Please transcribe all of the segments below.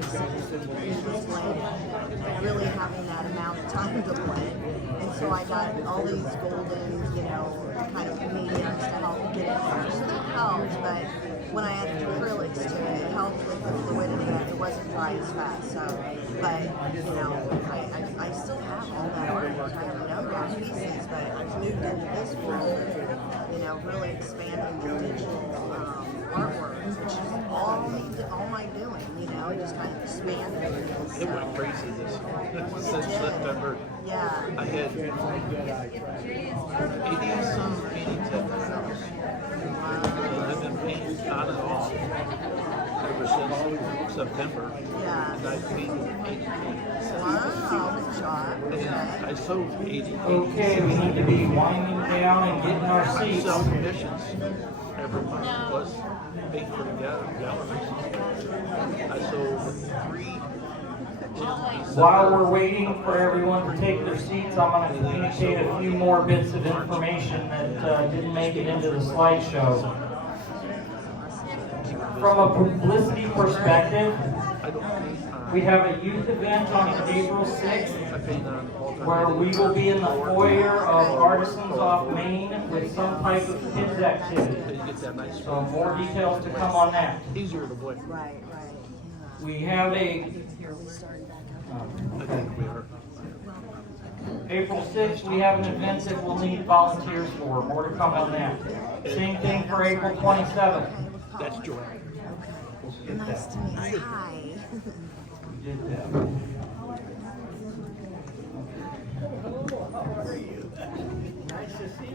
practice and just like really having that amount of time to play. And so I got all these golden, kind of mediums to help get it there. So that helped, but when I added acrylics to it, it helped with the fluidity that it wasn't dry as fast. So, but, I still have all that artwork. I have a number of pieces, but I've moved into this world, really expanding the digital artwork, which is all my doing, it just kind of expanded. It went crazy this since September. Yeah. I had 80 some paintings at the house. I've been painting on and off ever since September. Yeah. And I've painted 80 paintings. Wow, good job. And I sold 80 paintings. Okay, we need to be winding down and getting our I seats. sell commissions every month, plus pay for the galleries. I sold 3. While we're waiting for everyone to take their seats, I'm going to communicate a few more bits of information that didn't make it into the slideshow. From a publicity perspective, we have a youth event on April 6th where we will be in the foyer of Artisans off Main with some type of kids activity. So more details to come on that. Easier to play. Right. We have a I think we are. April 6th, we have an event that we'll need volunteers for. More to come on that. Same thing for April 27th. That's joy. Nice to meet you. Hi. We did that. Nice to see you.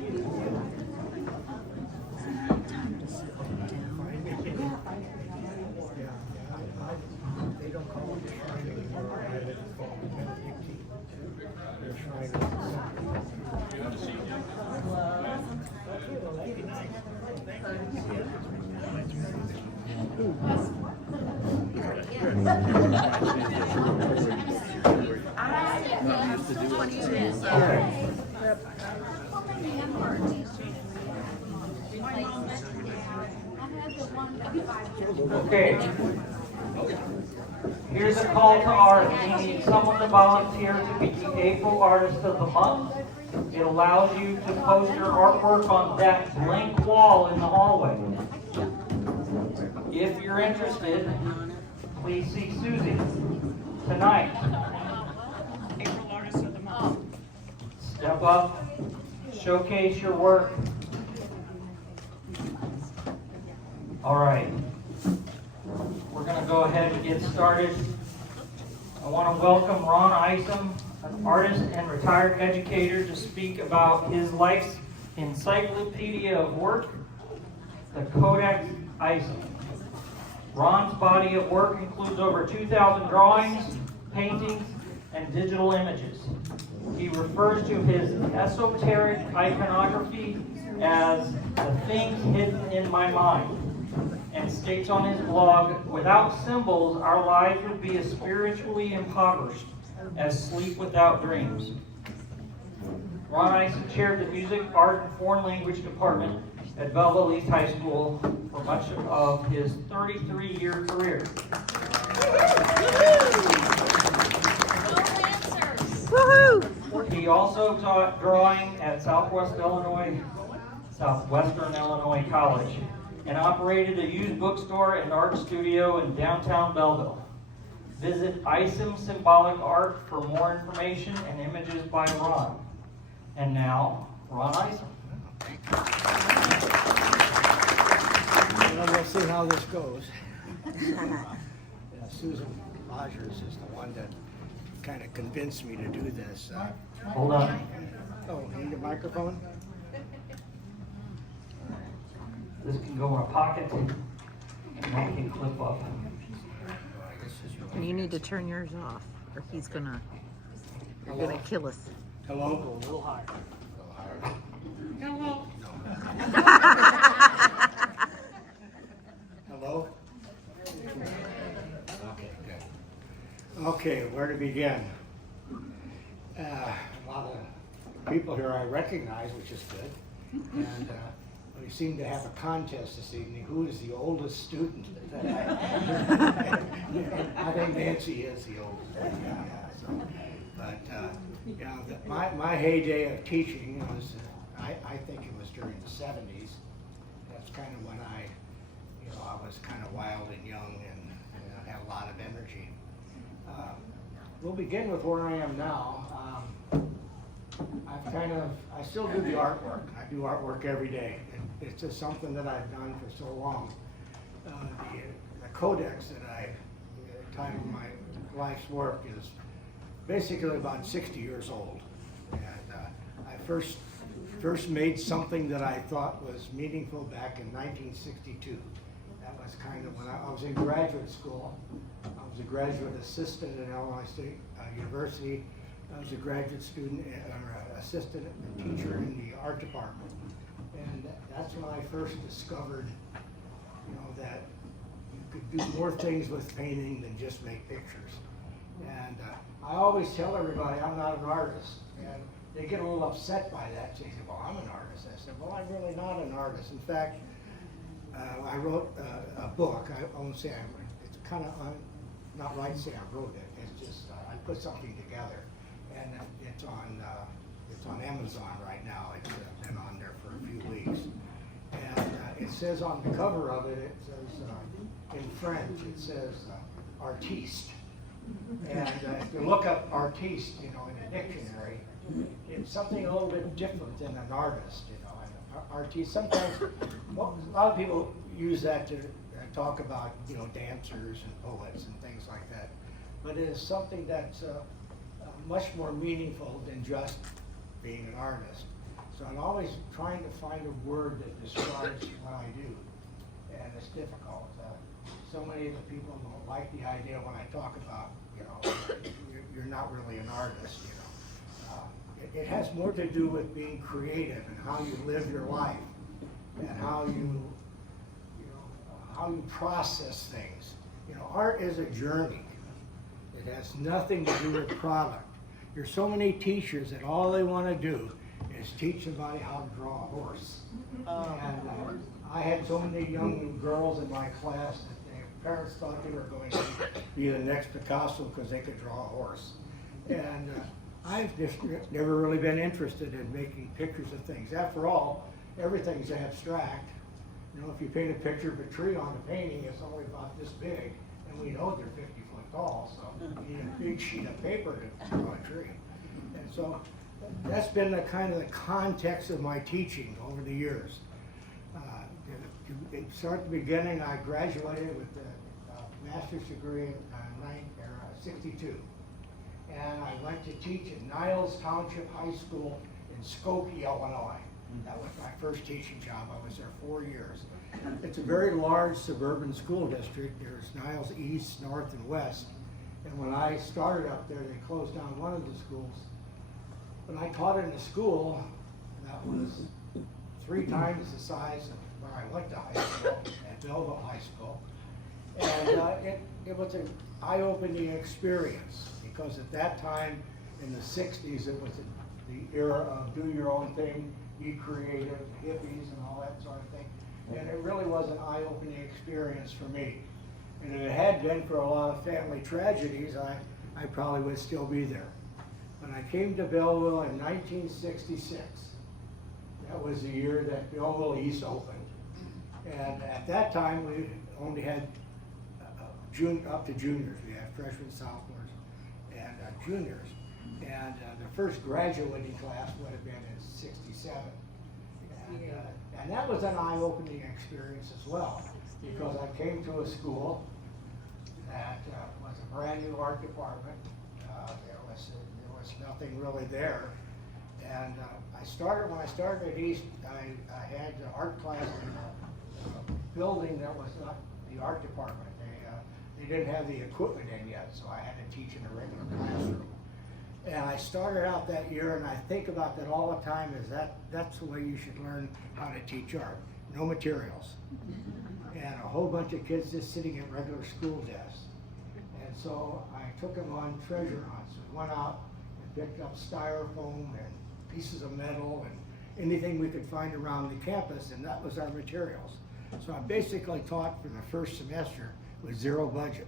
They don't call it shrine anymore. They're Okay. Here's a call to art. We need someone to volunteer to be the April Artist of the Month. It allows you to post your artwork on that blank wall in the hallway. If you're interested, please see Susie tonight. April Artist of the Month. Step up, showcase your work. All right. We're going to go ahead and get started. I want to welcome Ron Isom, an artist and retired educator, to speak about his life's encyclopedia of work, the Codex Isom. Ron's body of work includes over 2,000 drawings, paintings, and digital images. He refers to his esoteric iconography as the things hidden in my mind, and states on his blog, "Without symbols, our lives would be as spiritually impoverished as sleep without dreams." Ron Isom chaired the Music, Art, and Foreign Language Department at Belleville East High School for much of his 33-year career. He also taught drawing at Southwestern Illinois College, and operated a used bookstore and art studio in downtown Belleville. Visit Isom Symbolic Art for more information and images by Ron. And now, Ron Isom. Well, we'll see how this goes. Susan Rogers is the one that kind of convinced me to do this. Hold on. Oh, you need a microphone? This can go in a pocket, and that can clip up. You need to turn yours off, or you're gonna kill us. Hello? A little higher. Hello? Hello? Okay, good. Okay, where to begin? A lot of people here I recognize, which is good. And we seem to have a contest this evening. Who is the oldest student? I think Nancy is the oldest. Yeah, so, but you know, my heyday of teaching was, I think it was during the 70s. That's kind of when I was kind of wild and young and had a lot of energy. We'll begin with where I am now. I still do the artwork. I do artwork every day. It's just something that I've done for so long. The codex that the time of my life's work is basically about 60 years old. And I first made something that I thought was meaningful back in 1962. That was kind of when I was in graduate school. I was a graduate assistant at Illinois State University. I was a graduate student or assistant teacher in the art department. And that's when I first discovered, that you could do more things with painting than just make pictures. And I always tell everybody I'm not an artist. And they get a little upset by that. They say, well, I'm an artist. I said, well, I'm really not an artist. In fact, I wrote a book. I won't say it's kind of not right to say I wrote it. It's just I put something together, and it's on Amazon right now. It's been on there for a few weeks, and it says on the cover of it, it says in French, it says artiste. And if you look up artiste, in a dictionary, it's something a little bit different than an artist. And artiste. Sometimes, a lot of people use that to talk about, dancers and poets and things like that. But it is something that's much more meaningful than just being an artist. So I'm always trying to find a word that describes what I do, and it's difficult. So many of the people don't like the idea when I talk about, you're not really an artist. It has more to do with being creative and how you live your life and how you process things. Art is a journey. It has nothing to do with product. There's so many teachers that all they want to do is teach somebody how to draw a horse. And I had so many young girls in my class that their parents thought they were going to be the next Picasso because they could draw a horse. And I've just never really been interested in making pictures of things. After all, everything's abstract. If you paint a picture of a tree on a painting, it's only about this big, and we know they're 50 foot tall, so you need a big sheet of paper to draw a tree. And so that's been the kind of the context of my teaching over the years. To start at the beginning, I graduated with a master's degree in 62. And I went to teach at Niles Township High School in Skokie, Illinois. That was my first teaching job. I was there 4 years. It's a very large suburban school district. There's Niles East, North, and West. And when I started up there, they closed down one of the schools. When I taught in a school that was 3 times the size of where I went to high school, at Belleville High School. And it was an eye-opening experience, because at that time, in the 60s, it was the era of do your own thing, be creative, hippies and all that sort of thing. And it really was an eye-opening experience for me. And if it had been for a lot of family tragedies, I probably would still be there. When I came to Belleville in 1966, that was the year that Belleville East opened. And at that time, we only had up to juniors. We had freshmen, sophomores, and juniors. And the first graduating class would have been in 67. And that was an eye-opening experience as well, because I came to a school that was a brand new art department. There was nothing really there. And when I started at East, I had an art class in a building that was not the art department. They didn't have the equipment in yet, so I had to teach in a regular classroom. And I started out that year, and I think about that all the time, is that's the way you should learn how to teach art. No materials. And a whole bunch of kids just sitting at regular school desks. And so I took them on treasure hunts. We went out and picked up styrofoam and pieces of metal anything we could find around the campus, and that was our materials. So I basically taught for the first semester with zero budget.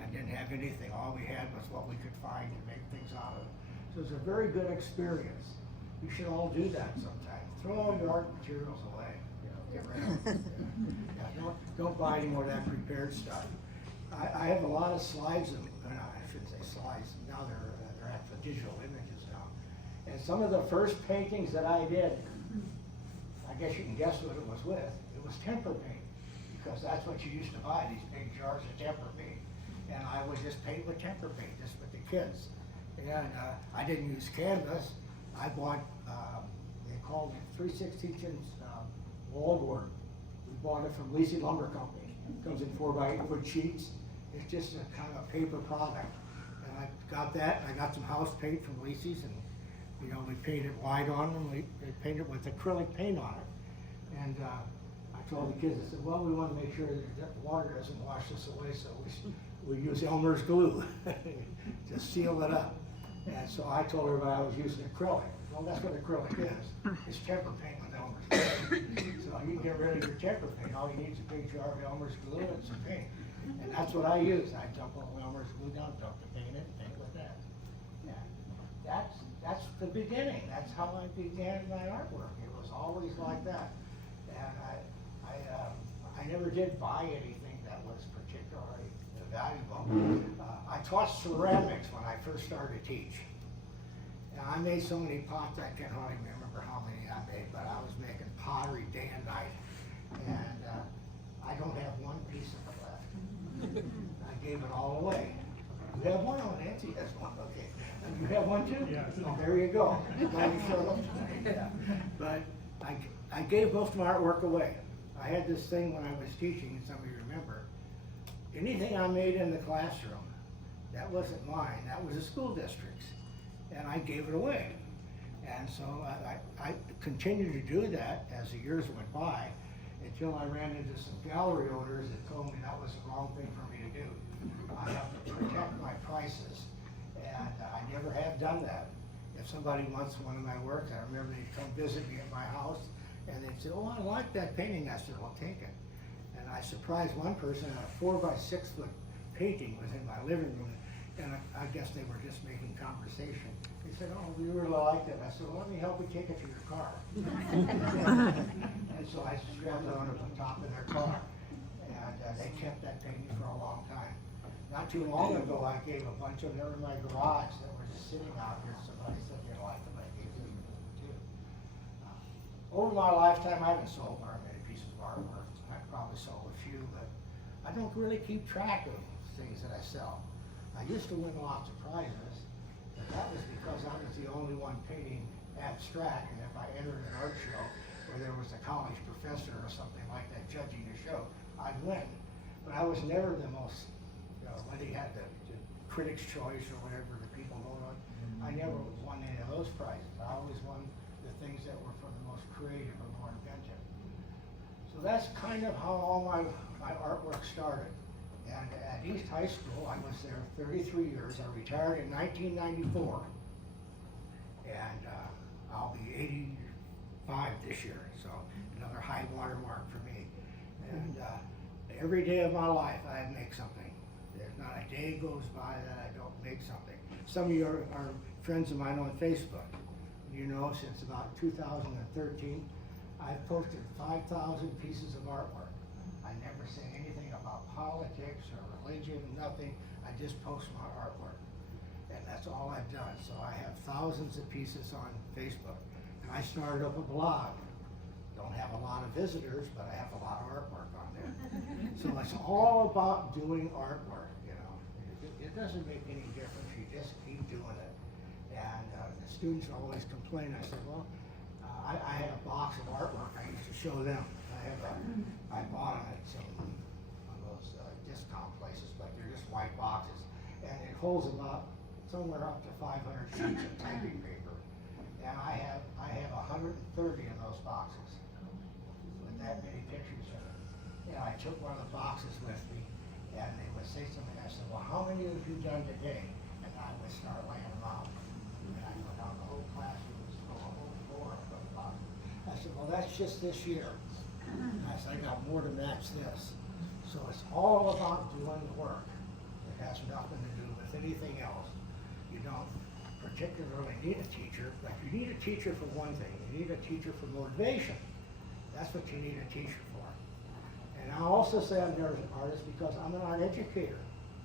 I didn't have anything. All we had was what we could find and make things out of it. So it was a very good experience. You should all do that sometime. Throw all your art materials away. You know, get rid of them. Yeah, don't buy any more of that prepared stuff. I have a lot of slides, I shouldn't say slides, now they're actual digital images now. And some of the first paintings that I did, I guess you can guess what it was with. It was tempera paint, because that's what you used to buy, these big jars of tempera paint. And I would just paint with tempera paint, just with the kids. And I didn't use canvas. I bought, they called it 3/16" wallboard. We bought it from Lacey Lumber Company. It comes in 4x8 foot sheets. It's just a kind of paper product. And I got that, I got some house paint from Lacey's, and you know, we painted white on them, we painted with acrylic paint on it. And I told the kids, I said, well, we want to make sure that the water doesn't wash this away, so we use Elmer's glue to seal it up. And so I told everybody I was using acrylic. Well, that's what acrylic is. It's tempera paint with Elmer's glue. So you can get rid of your tempera paint. All you need is a big jar of Elmer's glue and some paint. And that's what I use. I dump all Elmer's glue down, dump the paint in, paint with that. Yeah. That's the beginning. That's how I began my artwork. It was always like that. And I never did buy anything that was particularly valuable. I taught ceramics when I first started to teach. And I made so many pots, I can't hardly remember how many I made, but I was making pottery day and night. And I don't have one piece of it left. I gave it all away. You have one? Oh, Nancy has one, okay. And you have one too? Yeah. Oh, there you go. Glad you showed up tonight. Yeah. But I gave most of my artwork away. I had this thing when I was teaching, and some of you remember, anything I made in the classroom, that wasn't mine, that was the school district's. And I gave it away. And so I continued to do that as the years went by, until I ran into some gallery owners that told me that was the wrong thing for me to do. I have to protect my prices, and I never have done that. If somebody wants one of my works, I remember they'd come visit me at my house, and they'd say, oh, I like that painting. I said, well, take it. And I surprised one person, a 4x6 foot painting was in my living room, and I guess they were just making conversation. They said, oh, we really liked it. I said, well, let me help you take it to your car. And so I strapped it onto the top of their car, and they kept that painting for a long time. Not too long ago, I gave a bunch of them in my garage that were just sitting out here. Somebody said they liked them, I gave them too. Over my lifetime, I haven't sold very many pieces of artwork. I probably sold a few, but I don't really keep track of things that I sell. I used to win lots of prizes, but that was because I was the only one painting abstract, and if I entered an art show where there was a college professor or something like that judging the show, I'd win. But I was never the most, when he had the Critics' Choice or whatever the people vote on, I never won any of those prizes. I always won the things that were for the most creative or more inventive. So that's kind of how all my artwork started. And at East High School, I was there 33 years. I retired in 1994. And I'll be 85 this year, so another high water mark for me. And every day of my life, I make something. There's not a day goes by that I don't make something. Some of you are friends of mine on Facebook. You know, since about 2013, I've posted 5,000 pieces of artwork. I never say anything about politics or religion, nothing. I just post my artwork. And that's all I've done. So I have thousands of pieces on Facebook. And I started up a blog. Don't have a lot of visitors, but I have a lot of artwork on there. So it's all about doing artwork, you know. It doesn't make any difference. You just keep doing it. And the students always complain. I said, well, I had a box of artwork I used to show them. I bought them at some of those discount places, but they're just white boxes. And it holds about somewhere up to 500 sheets of typing paper. And I have 130 of those boxes with that many pictures in it. And I took one of the boxes with me, and they would say something. I said, well, how many have you done today? And I would start laying them out. And I go down the whole classroom, just fill a whole floor of those boxes. said, well, that's just this year. And I said, I got more to match this. So it's all about doing the work. It has nothing to do with anything else. You don't particularly need a teacher, but you need a teacher for one thing. You need a teacher for motivation. That's what you need a teacher for. And I also say I'm an artist because I'm an art educator.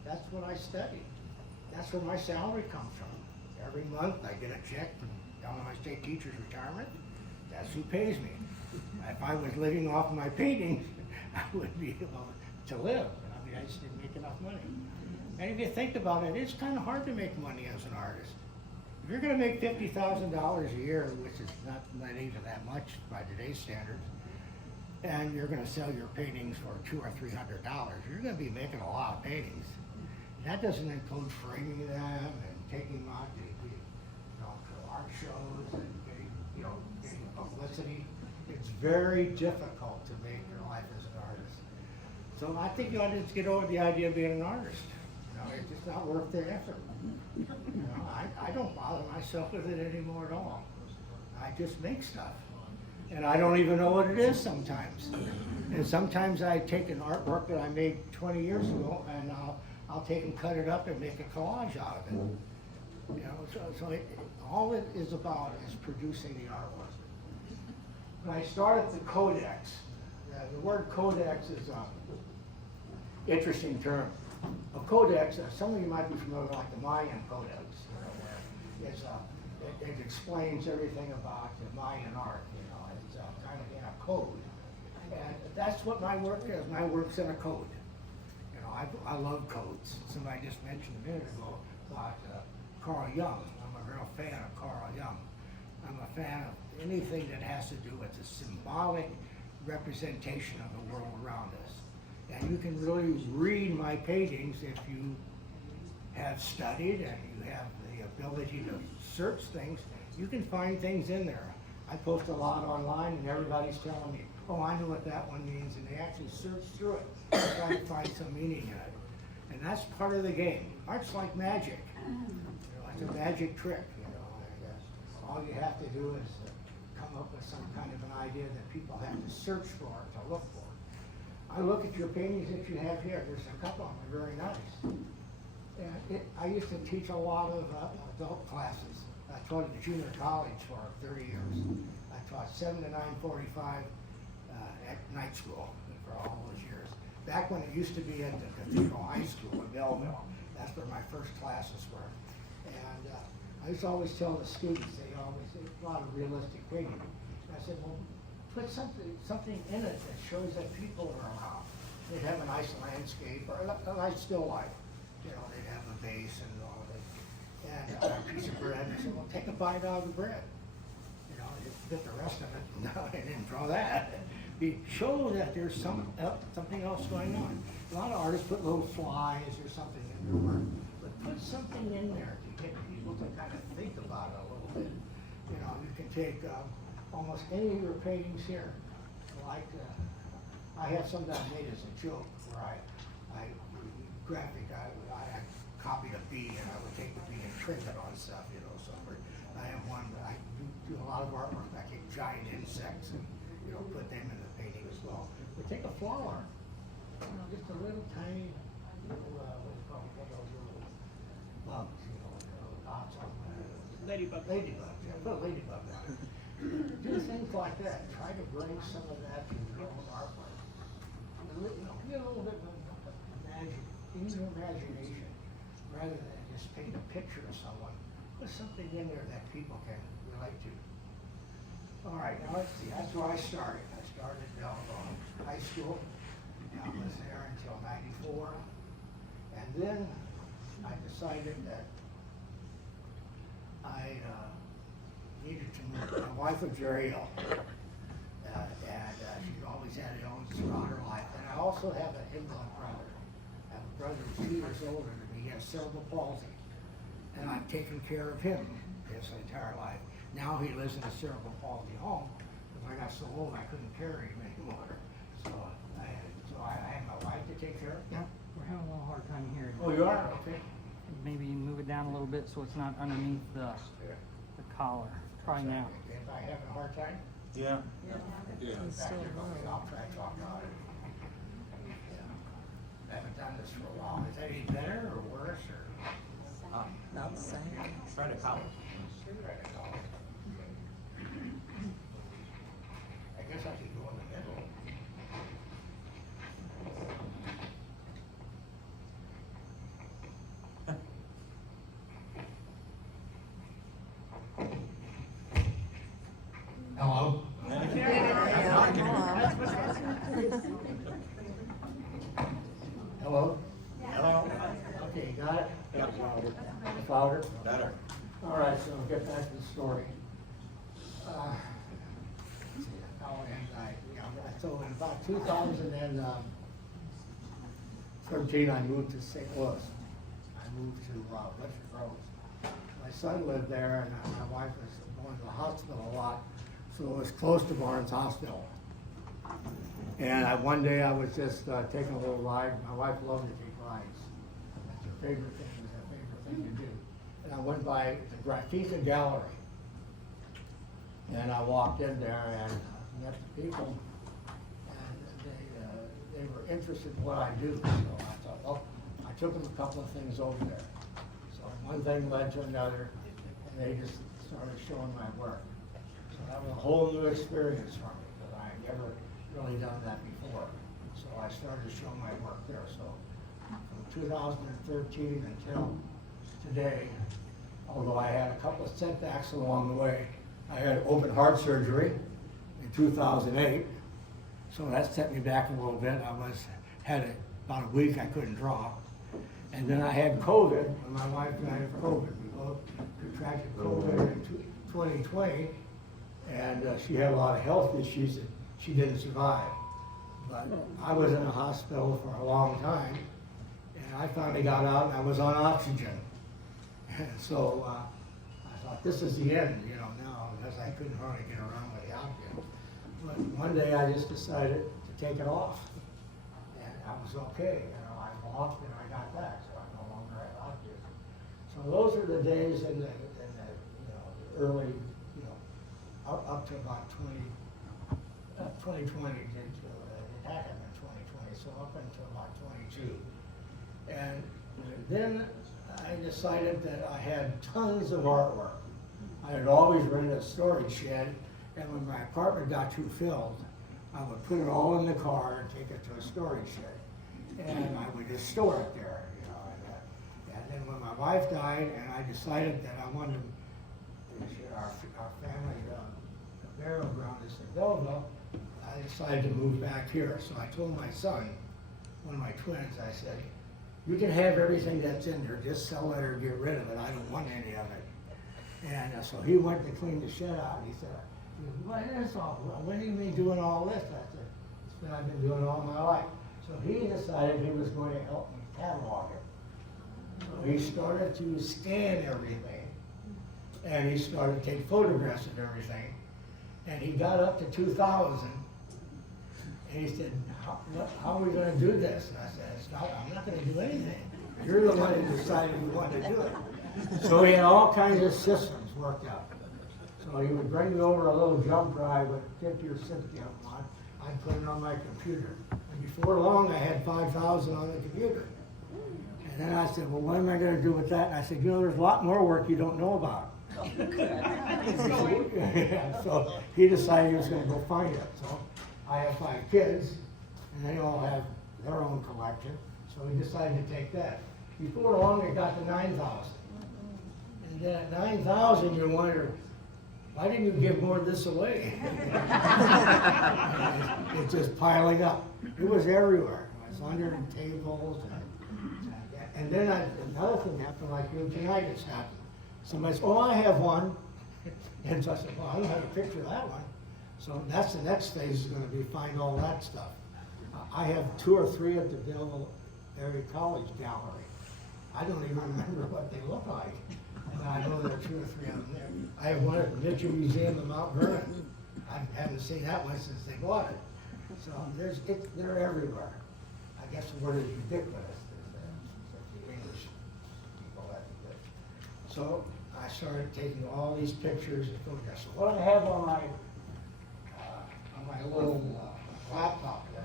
That's what I study. That's where my salary comes from. Every month I get a check from Illinois State Teachers Retirement. That's who pays me. If I was living off my paintings, I would be able to live. I mean, I just didn't make enough money. And if you think about it, it's kind of hard to make money as an artist. If you're going to make $50,000 a year, which is not even that much by today's standards, and you're going to sell your paintings for $200 or $300, you're going to be making a lot of paintings. That doesn't include framing them and taking them out to art shows and getting publicity. It's very difficult to make your life as an artist. So I think you ought to just get over the idea of being an artist. It's just not worth the effort. I don't bother myself with it anymore at all. I just make stuff. And I don't even know what it is sometimes. And sometimes I take an artwork that I made 20 years ago and I'll take and cut it up and make a collage out of it. All it is about is producing the artwork. When I started the codex, the word codex is an interesting term. A codex, some of you might be familiar with like the Mayan codex. It explains everything about the Mayan art. It's kind of in a code. And that's what my work is. My work's in a code. I love codes. Somebody just mentioned a minute ago about Carl Jung. I'm a real fan of Carl Jung. I'm a fan of anything that has to do with the symbolic representation of the world around us. And you can really read my paintings if you have studied and you have the ability to search things. You can find things in there. I post a lot online and everybody's telling me, oh, I know what that one means, and they actually search through it and try to find some meaning in it. And that's part of the game. Art's like magic. It's a magic trick, and all you have to do is come up with some kind of an idea that people have to search for, to look for. I look at your paintings that you have here. There's a couple of them are very nice. And I used to teach a lot of adult classes. I taught at the junior college for 30 years. I taught 7 to 9:45 at night school for all those years. Back when it used to be at the Cathedral High School in Belleville, that's where my first classes were. And I used to always tell the students, they a lot of realistic painting. I said, well, put something in it that shows that people are around. They'd have a nice landscape or a nice still life. They'd have a vase and all of it. And a piece of bread. I said, well, take a bite out of the bread. You get the rest of it. No, I didn't draw that. Show that there's something else going on. A lot of artists put little flies or something in their work. But put something in there to get people to kind of think about it a little bit. You can take almost any of your paintings here. Like, I have some that I made as a joke where I copied a bee and I would take the bee and trim it on stuff, So I have one that I do a lot of artwork. I take giant insects and put them in the painting as well. But take a flower, just a little tiny little bugs, dots on Ladybug. ladybug. Yeah, put a ladybug on it. Do things like that. Try to bring some of that to your own artwork. Get a little bit of imagination rather than just paint a picture of someone. Put something in there that people can relate to. All right, now let's see. That's where I started. I started at Belleville High School. I was there until '94, and then I decided that I needed to move. My wife was very ill, and she always had illness throughout her life. And I also have an invalid brother. I have a brother who's 2 years older than me. He has cerebral palsy, and I've taken care of him his entire life. Now he lives in a cerebral palsy home because I got so old I couldn't carry him anymore. So I had my wife to take care of. Yeah, we're having a little hard time hearing. Oh, you are? Okay. Maybe move it down a little bit so it's not underneath the collar. Try now. If I have a hard time? Yeah. He's still alive. I'll try to talk about it. Yeah. I haven't done this for a while. Is that any better or worse or? About the same. Try to count. I guess I could go in the middle. Hello? Hello? Hello? Okay, you got it? Yeah. Louder? Better. All right, so I'll get back to the story. Let's see, so in about 2013, I moved to St. Louis. I moved to Western Groves. My son lived there, and my wife was going to the hospital a lot, so it was close to Barnes Hospital. And one day I was just taking a little ride. My wife loved to take rides. That's her favorite thing. It was her favorite thing to do. And I went by the Graffiti Gallery. And I walked in there and met the people, and they were interested in what I do. So I thought, well, I took them a couple of things over there. So one thing led to another, and they just started showing my work. So that was a whole new experience for me, because I had never really done that before. So I started to show my work there. So from 2013 until today, although I had a couple of setbacks along the way, I had open heart surgery in 2008, so that set me back a little bit. Had about a week I couldn't draw. And then I had COVID, and my wife died of COVID. We both contracted COVID in 2020, and she had a lot of health issues that she didn't survive. But I was in the hospital for a long time, and I finally got out and I was on oxygen. And so I thought, this is the end, now, because I couldn't hardly get around without you. But one day I just decided to take it off. And I was okay, I walked and I got back, so I no longer had oxygen. So those are the days in the early, up to about 2020, it happened in 2020, so up until about 22. And then I decided that I had tons of artwork. I had always rented a storage shed, and when my apartment got too filled, I would put it all in the car and take it to a storage shed. And I would just store it there, and then when my wife died, and I decided that I wanted our family burial ground is in Belleville, I decided to move back here. So I told my son, one of my twins, I said, you can have everything that's in there, just sell it or get rid of it. I don't want any of it. And so he went to clean the shed out. He said, what is all? When have you been doing all this? I said, it's been I've been doing all my life. So he decided he was going to help me catalog it. So he started to scan everything, and he started to take photographs of everything. And he got up to 2000, and he said, how are we going to do this? And I said, I'm not going to do anything. You're the one who decided you wanted to do it. So he had all kinds of systems worked out. So he would bring me over a little jump drive with 50 or 60 of them on. I'd put it on my computer. And before long, I had 5,000 on the computer. And then I said, well, what am I going to do with that? And I said, there's a lot more work you don't know about. So he decided he was going to go find it. So I have 5 kids, and they all have their own collection. So he decided to take that. Before long, it got to 9,000. And then at 9,000, you wonder, why didn't you give more of this away? It's just piling up. It was everywhere. It was under tables. And then another thing happened, like tinnitus happened. Somebody said, oh, I have one. And so I said, well, I don't have a picture of that one. So that's the next phase is going to be find all that stuff. I have 2 or 3 at the Belleville Area College Gallery. I don't even remember what they look like. And I know there are 2 or 3 of them there. I have one at the Nature Museum in Mount Vernon. I haven't seen that one since they bought it. So they're everywhere. I guess the word is ubiquitous. The English people have it. So I started taking all these pictures and photographs. So what I have on my my little laptop there.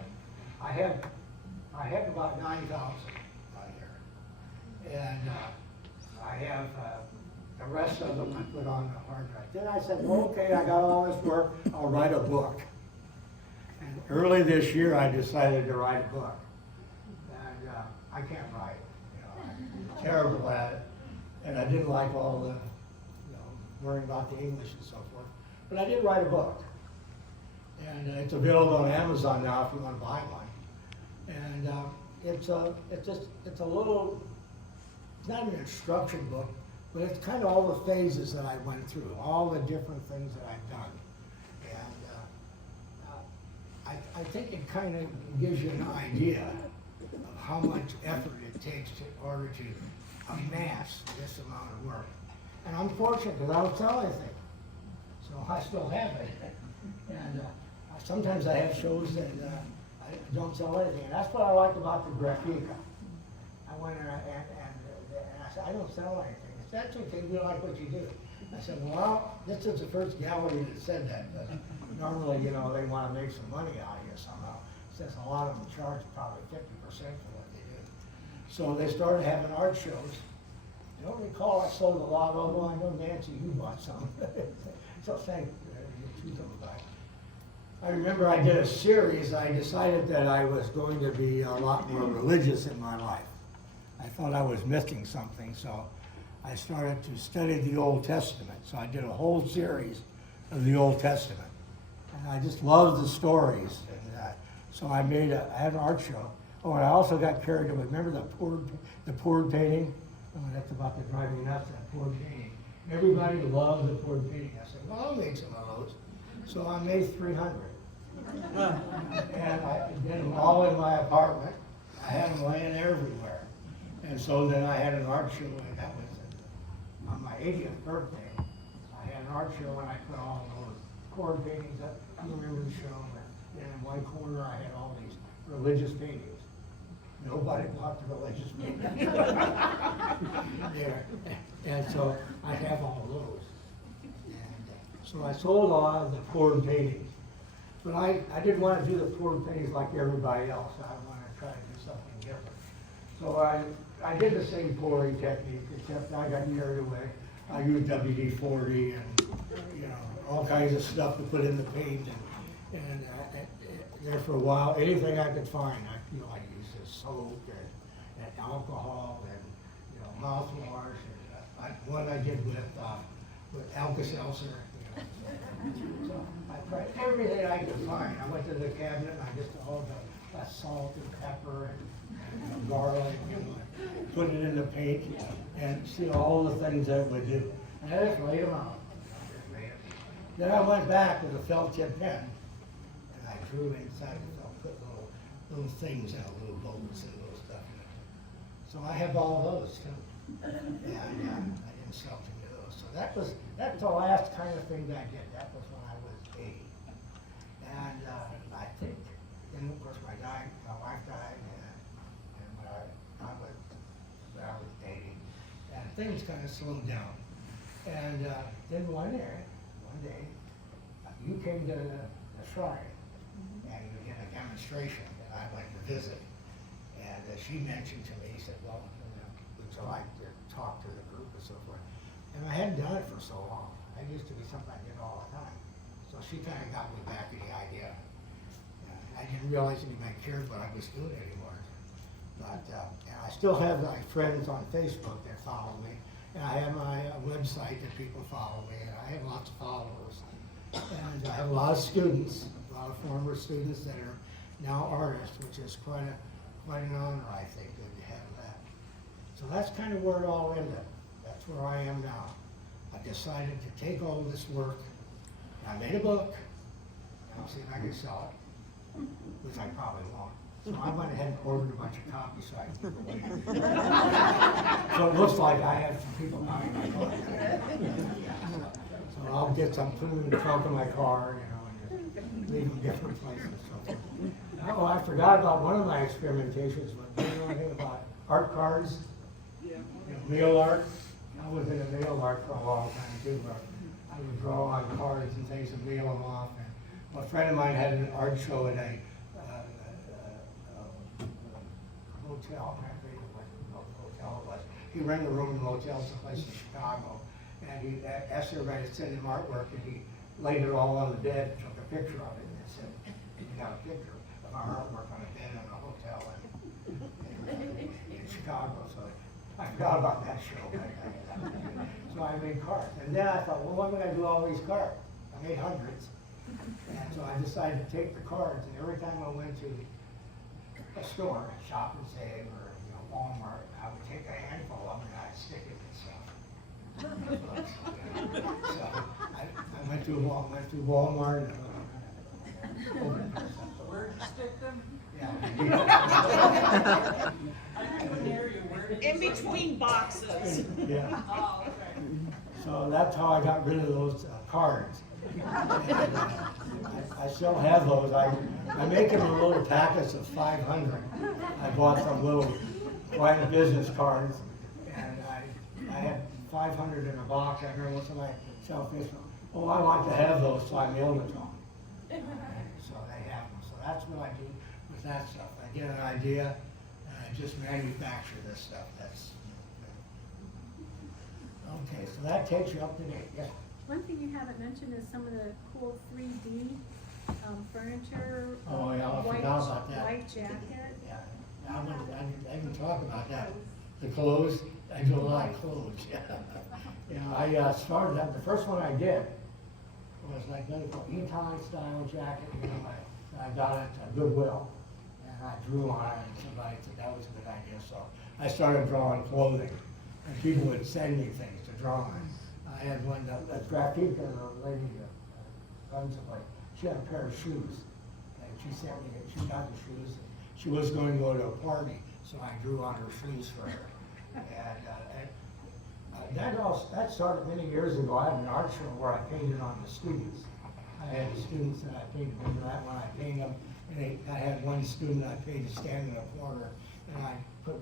I have about 9,000 on here. And I have the rest of them I put on the hard drive. Then I said, well, okay, I got all this work, I'll write a book. And early this year, I decided to write a book. And I can't write, you know, I'm terrible at it. And I didn't like all the, you know, worrying about the English and so forth. But I did write a book. And it's available on Amazon now if you want to buy one. And it's a little, it's not an instruction book, but it's kind of all the phases that I went through, all the different things that I've done. And I think it kind of gives you an idea of how much effort it takes in order to amass this amount of work. And I'm fortunate because I don't sell anything, so I still have it. And sometimes I have shows that I don't sell anything, and that's what I like about the Graphica. I went in and I said, I don't sell anything. It's that's okay, we like what you do. I said, well, this is the first gallery that said that. But normally, you know, they want to make some money out of you somehow. Since a lot of them charge probably 50% for what they do. So they started having art shows. I don't recall I sold a lot of them. I know Nancy, you bought some. So thank you. I remember I did a series. I decided that I was going to be a lot more religious in my life. I thought I was missing something, so I started to study the Old Testament. So I did a whole series of the Old Testament. And I just loved the stories. And so I had an art show. Oh, and I also got carried away. Remember the poured painting? Oh, that's about to drive me nuts, that poured painting. Everybody loved the poured painting. I said, well, I'll make some of those. So I made 300. And I did them all in my apartment. I had them laying everywhere. And so then I had an art show, and that was on my 80th birthday. I had an art show, and I put all those poured paintings up. You remember the show? And in one corner, I had all these religious paintings. Nobody bought the religious paintings. There. And so I have all those. And so I sold a lot of the poured paintings. But I didn't want to do the poured paintings like everybody else. I wanted to try to do something different. So I did the same pouring technique, except I got carried away. I used WD-40 and, you know, all kinds of stuff to put in the paint. And there for a while, anything I could find, I used this soap and alcohol and, you know, mouthwash. And one I did with Alka-Seltzer. So I tried everything I could find. I went to the cabinet and I just all the salt and pepper and garlic, you know, put it in the paint and see all the things that it would do. And I just laid them out. Then I went back with a felt tip pen and I drew inside the felt, put little things in little bolts and little stuff in it. So I have all those too. And I didn't sell any of those. So that's the last kind of thing that I did. That was when I was 8. And I think, then of course my wife died, and when I was dating, and things kind of slowed down. And then one day, you came to the shrine, and you did a demonstration, and I went to visit. And she mentioned to me, she said, well, would you like to talk to the group and so forth? And I hadn't done it for so long. It used to be something I did all the time. So she kind of got me back to the idea. I didn't realize anybody cared what I was doing anymore. But and I still have my friends on Facebook that follow me. And I have my website that people follow me. And I have lots of followers. And I have a lot of students, a lot of former students that are now artists, which is quite an honor, I think, to have that. So that's kind of where it all ended. That's where I am now. I decided to take all this work. I made a book. And I'll see if I can sell it, which I probably won't. So I went ahead and ordered a bunch of copies so I can give away. So it looks like I have some people buying my book. So I'll get some, put them in the trunk of my car, you know, and just leave them different places. So. Oh, I forgot about one of my experimentations. Do you know anything about art cards? Yeah. You know, mail art. I was in a mail art for a long time too, where I would draw on cards and things and mail them off. And a friend of mine had an art show at a hotel. I forget what hotel it was. He rented a room in a motel someplace in Chicago, and he asked everybody to send him artwork, and he laid it all on the bed, took a picture of it, and said, "We got a picture of our artwork on a bed in a hotel in Chicago." So I forgot about that show. So I made cards, and then I thought, well, what am I going to do with all these cards? I made hundreds, and so I decided to take the cards, and every time I went to a store, Shop and Save, or Walmart, I would take a handful of them and I'd stick it and stuff. So I went to Walmart. Where'd you stick them? Yeah. In between boxes. Yeah. Oh, okay. So that's how I got rid of those cards. And, I still have those. I make them in little packets of 500. I bought some little quiet business cards, and I had 500 in a box. I remember when somebody said, "Oh, I want to have those," so I mailed it to them. So they have them. So that's what I do with that stuff. I get an idea, and I just manufacture this stuff. That's okay. So that takes you up to date. Yeah. One thing you haven't mentioned is some of the cool 3D furniture. Oh, yeah, I white, forgot about that. White jacket. Yeah, I can talk about that. The clothes, I do a lot of clothes, yeah. Yeah, I started that, the first one I did was like a Eton style jacket, I got it at Goodwill. And I drew on it, and somebody said that was a good idea, so I started drawing clothing. And people would send me things to draw on. I had one, a graffiti, a lady runs a place. She had a pair of shoes, and she sent me, she got the shoes. She was going to go to a party, so I drew on her shoes for her. That started many years ago. I had an art show where I painted on the students. I had the students that I painted, remember that when I painted them, and I had one student I paid to stand in a corner, and I put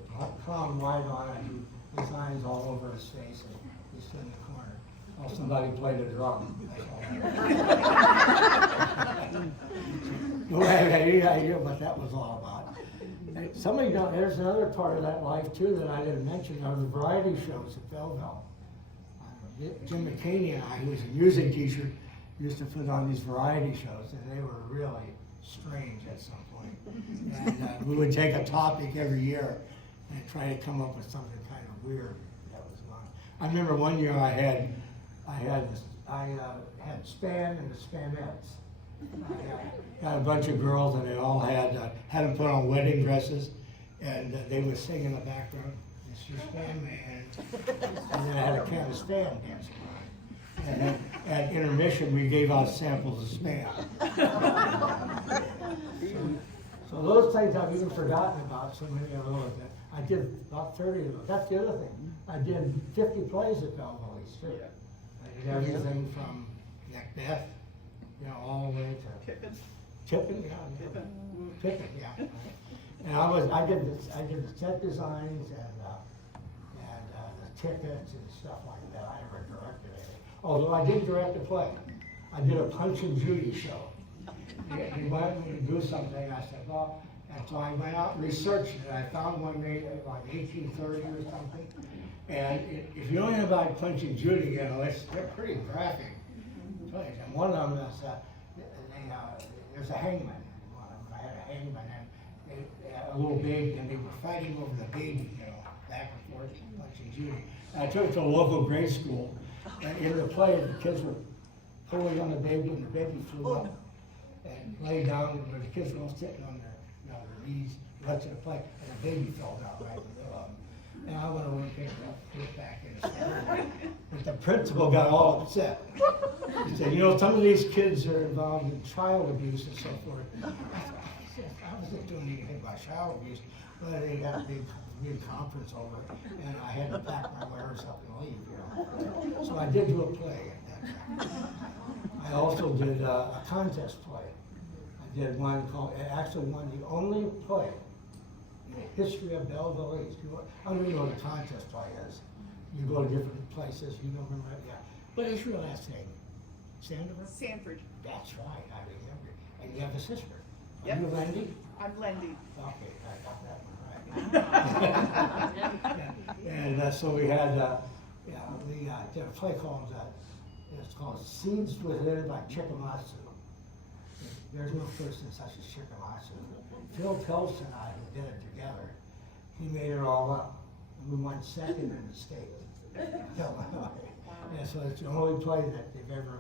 calm light on it, and designs all over his face, and he stood in the corner. Well, somebody played a drum. No, I had any idea what that was all about. Somebody don't, there's another part of that life too that I didn't mention, are the variety shows at Belleville. Jim McCaney and I, who was a music teacher, used to put on these variety shows, and they were really strange at some point. And we would take a topic every year and try to come up with something kind of weird. That was fun. I remember one year I had Span and the Spanettes. I got a bunch of girls, and they all had them put on wedding dresses, and they would sing in the background, "Mr. Span Man," and then I had a can of Span dancing around. And then at intermission, we gave out samples of Span. So those things I've even forgotten about, so many of those. I did about 30 of those. That's the other thing. I did 50 plays at Belleville East too. I did everything from Macbeth, all the way to Tippin, yeah. And I did the set designs and the tickets and stuff like that. I never directed anything. Although I did direct a play. I did a Punch and Judy show. He wanted me to do something. I said, well, and so I went out and researched it. I found one made in like 1830 or something. And if you know anything about Punch and Judy, they're pretty graphic plays. And one of them is there's a hangman. I had a hangman and a little baby, and they were fighting over the baby, back and forth, Punch and Judy. And I took it to a local grade school, and in the play, the kids were pulling on the baby, and the baby flew up and laid down, where the kids were all sitting on their knees, right to the play, and the baby fell down right in the middle of them. And I went over and picked it up, put it back in the school. But the principal got all upset. He said, some of these kids are involved in child abuse and so forth. I wasn't doing anything about child abuse, but they got a big conference over it, and I had to pack my wares up and leave, So I did do a play at that time. I also did a contest play. I did one called, actually won the only play in the history of Belleville East. I don't even know what a contest play is. You go to different places, you don't remember it, yeah. But it's real fascinating. Sandifer? Sanford. That's right, I remember. And you have a sister. Are Yep. you Wendy? I'm Lendy. Okay, I got that one right. And so we had, we did a play called, it's called Scenes Within by Chikamatsu. There's no person such as Chikamatsu. Phil Peltz and I, who did it together, he made it all up. And we won second in the state. Yeah, so it's the only play that they've ever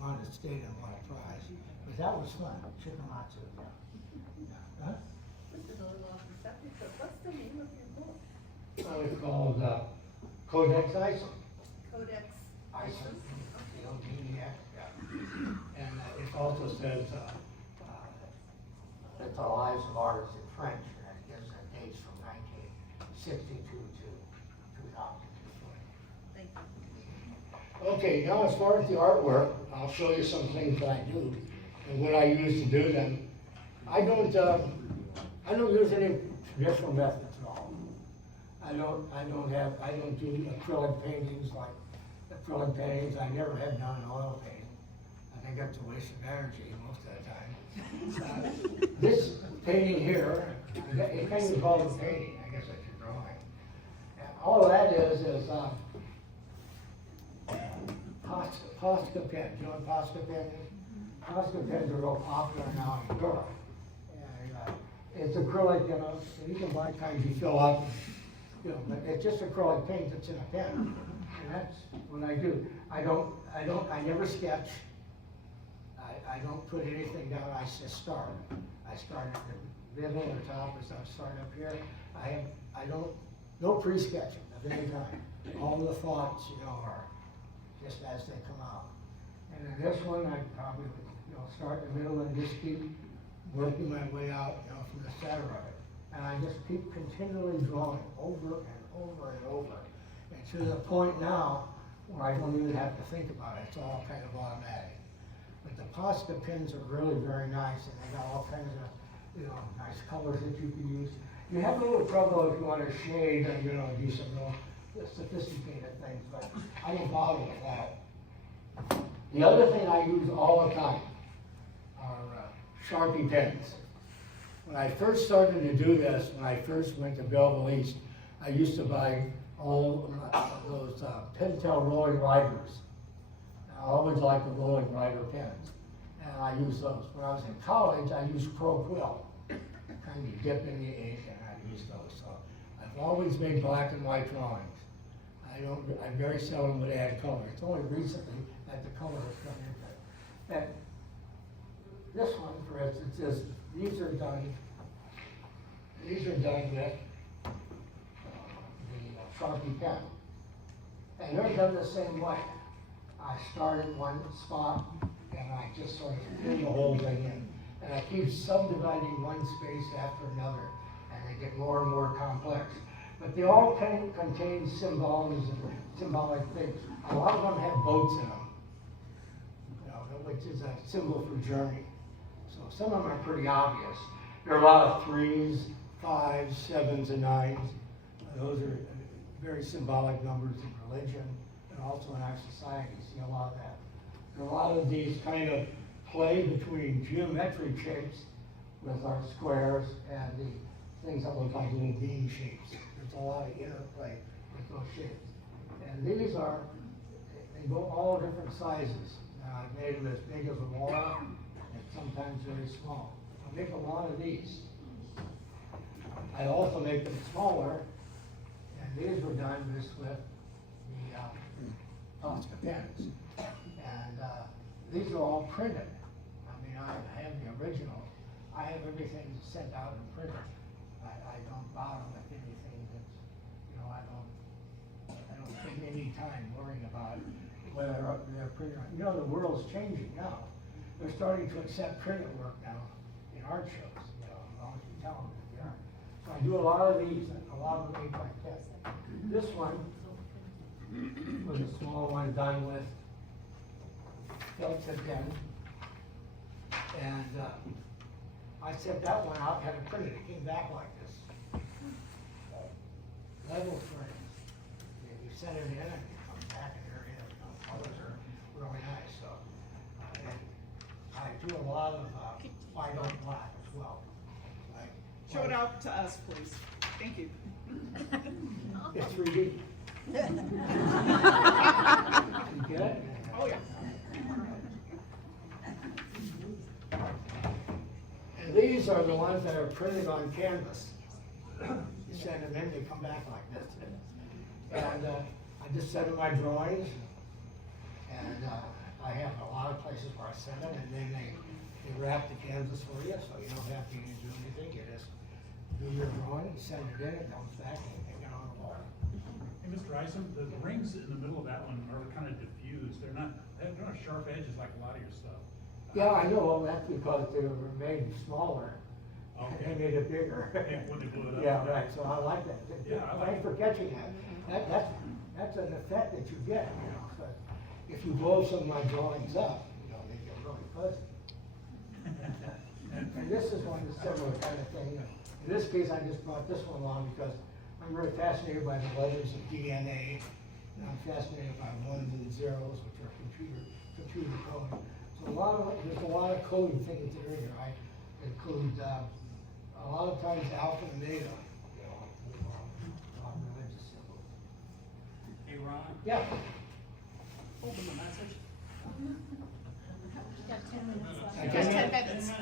gone to state and won a prize. But that was fun, Chikamatsu. Huh? This is a little off the subject, but what's the name of your book? So it's called Codex Isom. Codex. Isom, C-O-D-E-X, yeah. And it also says that the lives of artists in French, and it gives dates from 1962 to 2000. Thank you. Okay, now as far as the artwork, I'll show you some things that I do and what I use to do them. I don't use any traditional methods at all. I don't do acrylic paintings like acrylic paintings. I never have done an oil painting. I think that's a waste of energy most of the time. This painting here, it kind of called a painting. I guess I should draw it. And all that is Posca pen. You know what Posca pen is? Posca pens are real popular now in Europe. And it's acrylic, you can buy kinds you fill up, but it's just acrylic paint that's in a pen. And that's what I do. I never sketch. I don't put anything down, I just start. I start at the middle or top, as I start up here. No pre-sketching of any kind. All the thoughts, are just as they come out. And in this one, I probably would, start in the middle and just keep working my way out, from the center of it. And I just keep continually drawing over and over and over. And to the point now where I don't even have to think about it. It's all kind of automatic. But the Posca pens are really very nice, and they got all kinds of, nice colors that you can use. You have a little trouble if you want to shade and, do some real sophisticated things, but I don't bother with that. The other thing I use all the time are Sharpie pens. When I first started to do this, when I first went to Belleville East, I used to buy all those Pentel rolling writers. I always liked the rolling writer pens, and I used those. When I was in college, I used Pro Quill, kind of dip in the ink, and I used those. So I've always made black and white drawings. I very seldom would add color. It's only recently that the color has come into it. And this one, for instance, these are done with the Sharpie pen, and they're done the same way. I start at one spot, and I just sort of fill the whole thing in. And I keep subdividing one space after another, and they get more and more complex. But they all contain symbolic things. A lot of them have boats in them, which is a symbol for journey. So some of them are pretty obvious. There are a lot of 3s, 5s, 7s, and 9s. Those are very symbolic numbers in religion and also in our society. See a lot of that. And a lot of these kind of play between geometric shapes with our squares and the things that look like little bean shapes. There's a lot of interplay with those shapes. And these they go all different sizes. I've made them as big as a wall and sometimes very small. I make a lot of these. I also make them smaller, and these were done just with the Posca pens. And these are all printed. I mean, I have the original. I have everything sent out and printed. I don't bother with anything that's, I don't spend any time worrying about whether they're printed. The world's changing now. They're starting to accept printed work now in art shows, as long as you tell them that they are. So I do a lot of these, and a lot of them made like this. This one was a small one done with Delta pen. And I set that one out, had it printed, it came back like this. Level frames. You set it in and it comes back and colors are really nice. So white on black as well. Like, Show it out to us, please. Thank you. It's 3D. You get it? Oh, yeah. And these are the ones that are printed on canvas. You send them in, they come back like this. And I just send them my drawings, and I have a lot of places where I send them, and then they wrap the canvas for you, so you don't have to even do anything. You just do your drawing, you send it in, it comes back, and you hang it on the wall. Hey, Mr. Isom, the rings in the middle of that one are kind of diffused. They're not sharp edges like a lot of your stuff. Yeah, I know, well, that's because they were made smaller. Okay. They made it bigger. When they blew it up. Yeah, right, so I like that. Yeah, I like Thanks for catching that. That's an effect that you get, you know, but if you blow some of my drawings up, you know, they get really fuzzy. And this is one that's similar kind of thing. In this case, I just brought this one along because I'm very fascinated by the letters of DNA. And I'm fascinated by ones and zeros, which are computer code. So there's a lot of coding things that are in here. I include a lot of times alpha and beta, you know, on religious symbols. Hey, Ron, Yeah. open the message. Got 10 minutes left. I Just can- 10 minutes.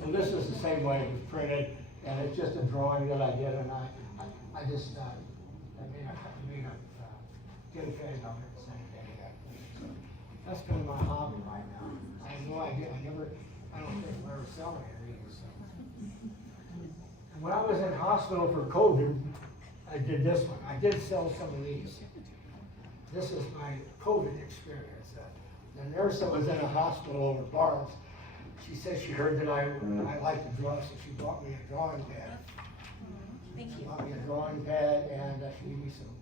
Well, this is the same way it was printed, and it's just a drawing that I did, and I just, I made a guinea pig of it, the same thing. So that's kind of my hobby right now. I have no idea, I don't think I'll ever sell any of these. So. And when I was in hospital for COVID, I did this one. I did sell some of these. This is my COVID experience. The nurse that was in a hospital over bars, she said she heard that I like to draw, so she bought me a drawing pad. Thank She you. bought me a drawing pad and she gave me some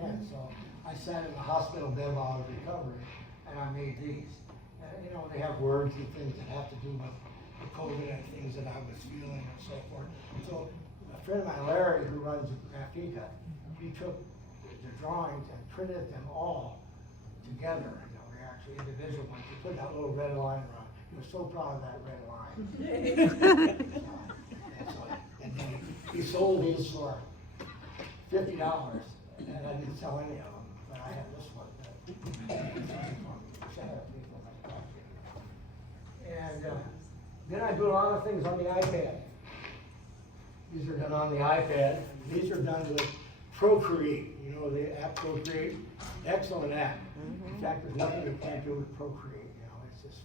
pens. So I sat in the hospital bed while I was recovering, and I made these. And, you know, they have words and things that have to do with the COVID and things that I was feeling and so forth. So a friend of mine, Larry, who runs Graphica, he took the drawings and printed them all together. You know, they're actually individual ones. He put that little red line around. He was so proud of that red line. And then he sold these for $50, and I didn't sell any of them, but I had this one. And then I do a lot of things on the iPad. These are done on the iPad. These are done with Procreate. You know, the app Procreate. Excellent app. In fact, there's nothing you can't do with Procreate. You know, it's just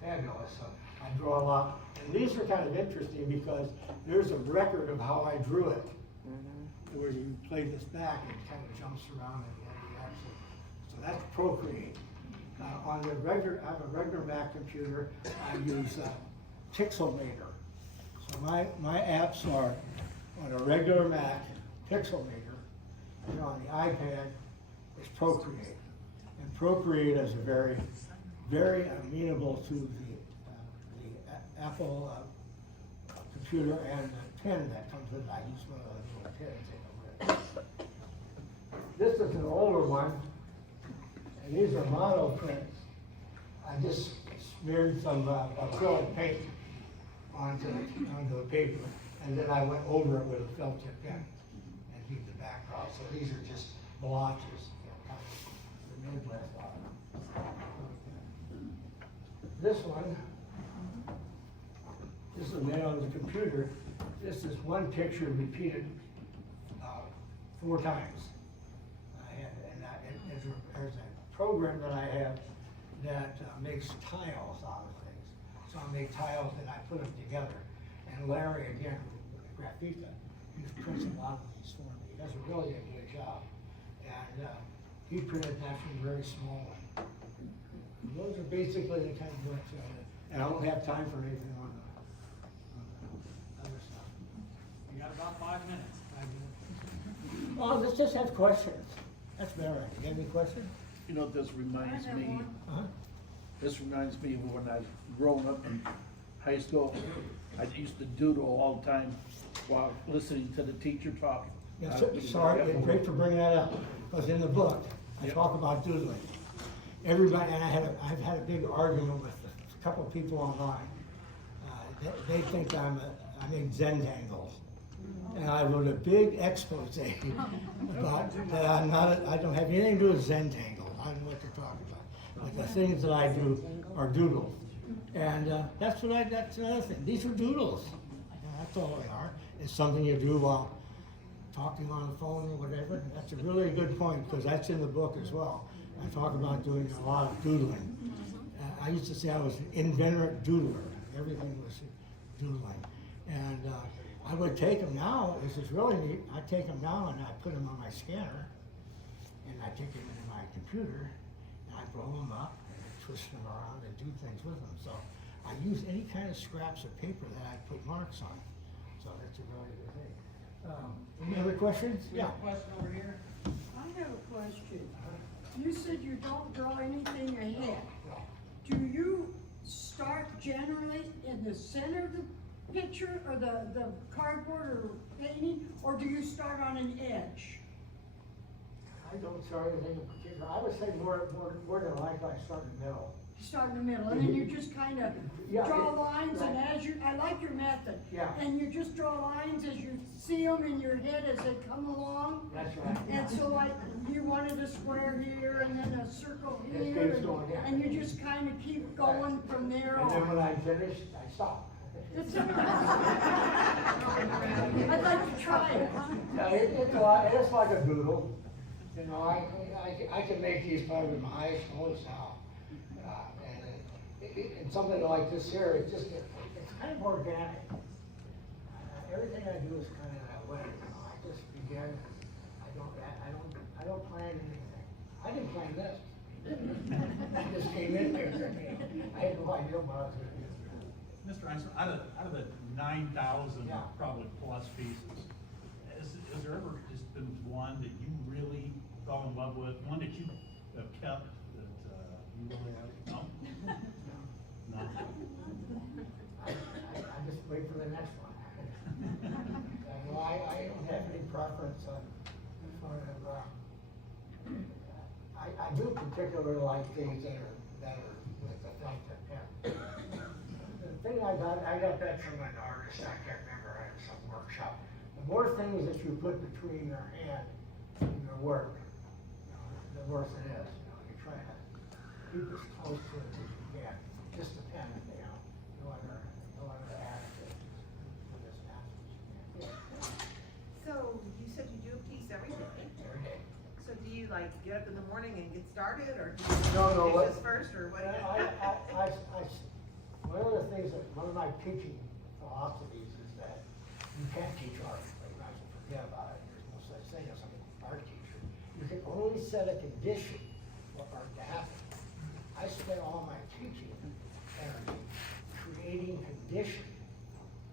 fabulous. So I draw a lot. And these are kind of interesting because there's a record of how I drew it. Where you play this back and it kind of jumps around and you actually. So that's Procreate. On the regular, I have a regular Mac computer. I use Pixelmator. So my apps are on a regular Mac, Pixelmator, and on the iPad, it's Procreate. And Procreate is a very, very amenable to the Apple computer and the pen that comes with it. I use one of those little pens in the lid. This is an older one, and these are mono prints. I just smeared some acrylic paint onto the paper, and then I went over it with a felt tip pen and beat the background. So these are just blotches, you know, kind of the Midwest art. This one, this is made on the computer. This is one picture repeated 4 times. There's a program that I have that makes tiles out of things. So I make tiles and I put them together. And Larry, again, with Graphica, he prints a lot of these for me. He does really a good job. And he printed that from a very small one. And those are basically the kind of books that and I don't have time for anything on the other stuff. You got about 5 minutes. 5 minutes. Well, let's just have questions. That's better. You have any questions? You know, this reminds I have me, one. Uh-huh. this reminds me of when I was growing up in high school. I used to doodle all the time while listening to the teacher talk. Yeah, sorry, it's great for bringing that up, because in the book, I Yep. talk about doodling. everybody, and I've had a big argument with a couple of people online. They think I make Zentangles. And I wrote a big expose about that I don't have anything to do with Zentangles. I don't know what they're talking about. But the things that I do are doodles. And that's another thing. These are doodles. That's all they are. It's something you do while talking on the phone or whatever. That's a really good point, because that's in the book as well. I talk about doing a lot of doodling. I used to say I was an inveterate doodler. Everything was doodling. And I would take them now. This is really neat. I take them now and I put them on my scanner, and I take them into my computer, and I blow them up and I twist them around and do things with them. So I use any kind of scraps of paper that I put marks on. So that's a really good thing. Any other questions? Yeah. Question over here? I have a question. You said you don't draw anything ahead. Do you start generally in the center of the picture or the cardboard or painting, or do you start on an edge? I don't start anything in particular. I would say more than likely I start in the middle. You start in the middle, and then you just kind of Yeah, draw it- lines, and right. as you, I like your method. Yeah. And you just draw lines as you see them in your head as they come along. That's right. And so like, you wanted a square here, and then a circle It here, keeps going, yeah. and you just kind of keep going from there And then on. when I finish, I stop. It's I'd like to try it. Yeah, it's a lot, it's like a doodle. You know, I can make these probably with my eyes closed now. And something like this here, it's kind of organic. Everything I do is kind of that way. You know, I just begin. I don't plan anything. I didn't plan this. I just came in there. I had no idea what I was going to do. Mr. Isom, out of the 9,000 Yeah. probably plus pieces, has there ever just been one that you really fell in love with, one that you have kept that you really have? No? No? I just wait for the next one. I don't have any preference on sort of, I do particularly like things that are with the fountain pen. The thing I got that from an artist, I can't remember, at some workshop. The more things that you put between your hand and your work, you know, the worse it is. You know, you try to keep as close to it as you can. Just a pen, you know, no other additives. Put as fast as you can. So you said you do a piece every day. Every day. So do you like get up in the morning and get started, or do you No, do what- this first, or what? One of the things that, one of my teaching philosophies is that you can't teach art, but you might as well forget about it. There's no such thing as an art teacher. You can only set a condition for art to happen. I spent all my teaching energy creating condition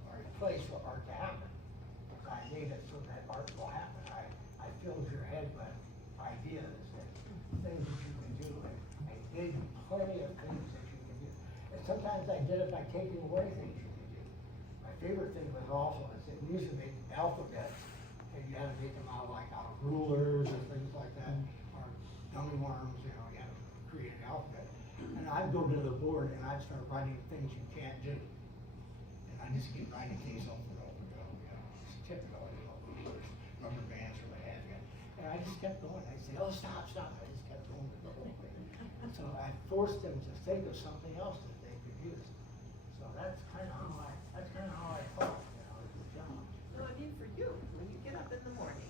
or a place for art to happen. I made it so that art will happen. I filled your head with ideas and things that you can do. I gave you plenty of things that you can do. And sometimes I did it by taking away things you can do. My favorite thing was also is that we used to make alphabets, and you had to make them out of rulers or things like that, or dummy worms, you know, you had to create an alphabet. And I'd go to the board and I'd start writing things you can't do. And I just keep writing things over and over and over, you know, it's typical, you know, rulers, rubber bands or what have you. And I just kept going. I'd say, oh, stop. I just kept going with the whole thing. And so I forced them to think of something else that they could use. So that's kind of how I thought, you know, it's a job. So I mean, for you, when you get up in the morning,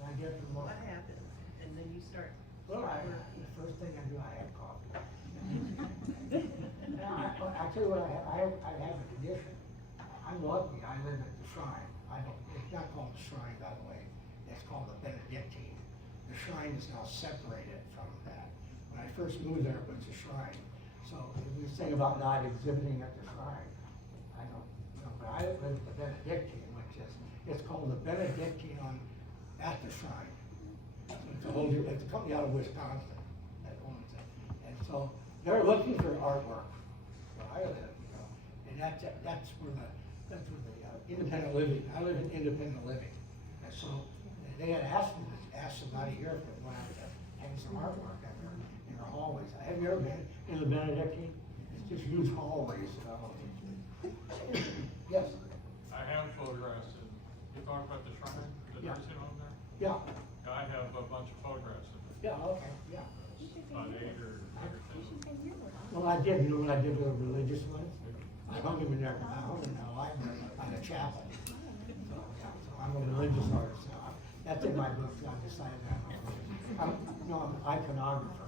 And I get to the what most. happens? And then you start. Well, the first thing I do, I have coffee. Now, I tell you what, I have a condition. I'm lucky, I live at the shrine. It's not called the shrine, by the way. It's called the Benedictine. The shrine is now separated from that. When I first moved there, it was a shrine. So this thing about not exhibiting at the shrine, I don't know. But I live at the Benedictine, which is, it's called the Benedictine at the shrine. It's a company out of Wisconsin that owns it. And so they're looking for artwork where I live, you know. And that's where the independent living, I live in independent living. And so they had asked me to ask somebody here if they wanted to hang some artwork in their hallway. hallways. Have you ever been in the Benedictine? It's just huge hallways. Yes? I have photographs, and you talk about the shrine, the Yeah. nursing home there? Yeah, I have a bunch of photographs of it, yeah, okay, yeah. about 8 or 10. Well, I did, you know what I did with the religious ones? I hung them in there, I hung them in the library, by the chapel. So I'm a religious artist, so that's in my book, so I decided that. I'm an iconographer.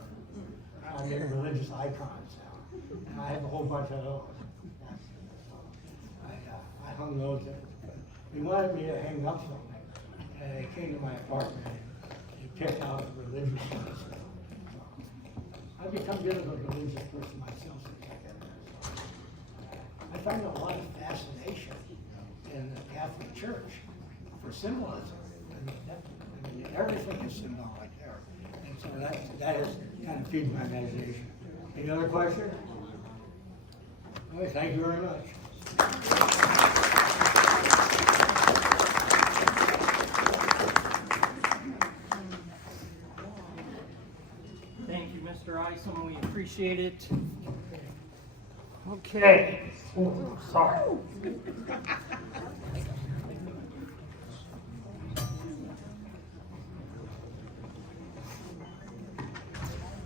I make religious icons now, and I have a whole bunch of those. I hung those there. They wanted me to hang up something, and they came to my apartment, and they picked out a religious ones. I've become a bit of a religious person myself since I got there. So I find a lot of fascination in the Catholic Church for symbolism. I mean, everything is symbolic there. And so that has kind of feeds my imagination. Any other questions? Okay, thank you very much. Thank you, Mr. Isom. We appreciate it. Okay. Ooh, sorry.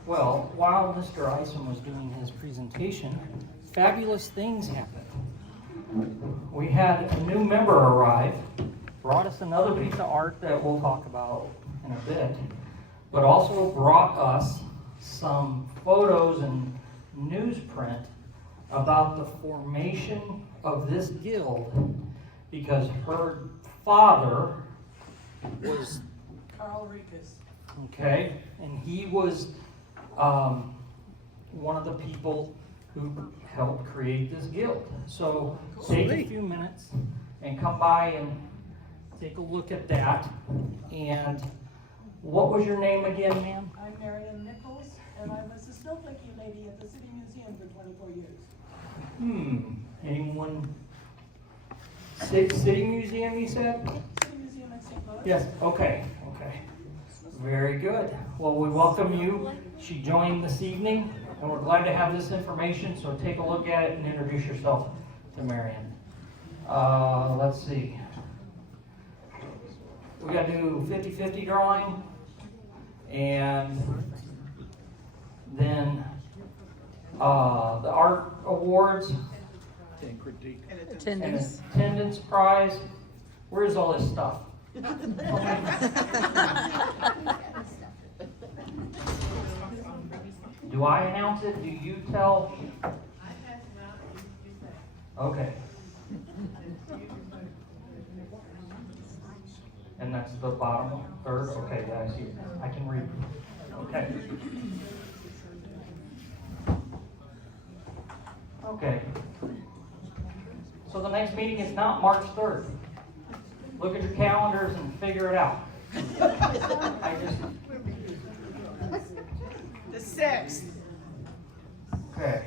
Well, while Mr. Isom was doing his presentation, fabulous things happened. We had a new member arrive, brought us another piece of art that we'll talk about in a bit, but also brought us some photos and newsprint about the formation of this guild, because her father was Carl Rikas. okay, and he was one of the people who helped create this guild. So take a few minutes and come by and take a look at that. And what was your name again, ma'am? I'm Marion Nichols, and I was a snowflakey lady at the City Museum for 24 years. Anyone? City Museum, you said? City Museum at St. Louis? Yes, okay. Very good. Well, we welcome you. She joined this evening, and we're glad to have this information, so take a look at it and introduce yourself to Marion. Let's see. We got to do 50-50 drawing, and then the art awards, And critique. and Attendance. attendance prize. Where's all this stuff? Do I announce it? Do you tell? Okay. And that's the bottom third? Okay, yeah, I see. I can read. Okay. Okay. So the next meeting is not March 3rd. Look at your calendars and figure it out. The 6th. Okay.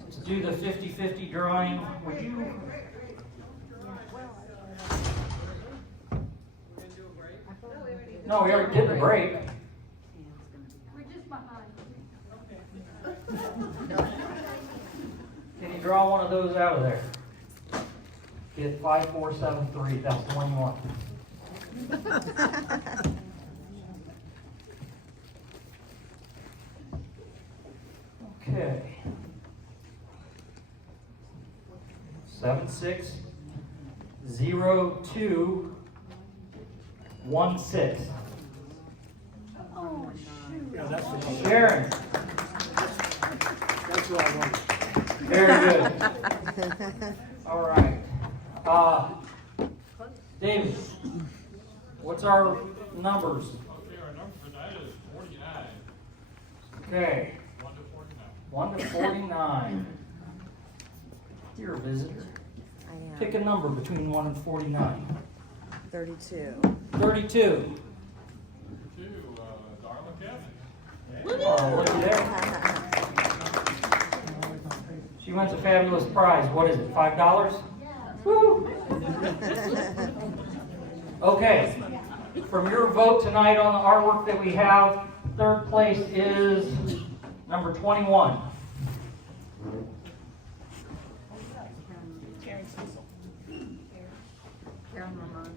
Let's do the 50-50 drawing. Would you? No, we already did the break. We're just behind. Can you draw one of those out of there? Get 5473. That's the one you want. Okay. 760216. Oh, shoot. Yeah, that's the one. Sharon. That's what I wanted. Very good. All right. David, what's our numbers? Okay, our number for tonight is 49. Okay, 1 to 49. 1 to 49. You're a visitor. I am. Pick a number between 1 and 49. 32. 32. 2, Darla Kevin. Oh, look at that. She wins a fabulous prize. What is it, $5? Woo! Okay, from your vote tonight on the artwork that we have, third place is number 21. Karen Ramon.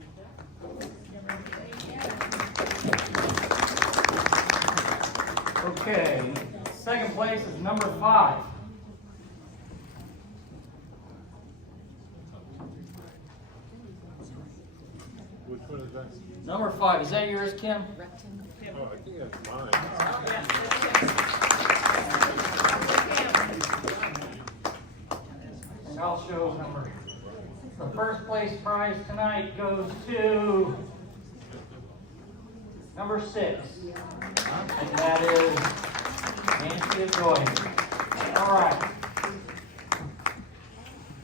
Okay, second place is number 5. Which one is that? Number 5, is that yours, Kim? Oh, I think that's mine. And I'll show number. The first place prize tonight goes to number 6. And that is Nancy Joy. All right.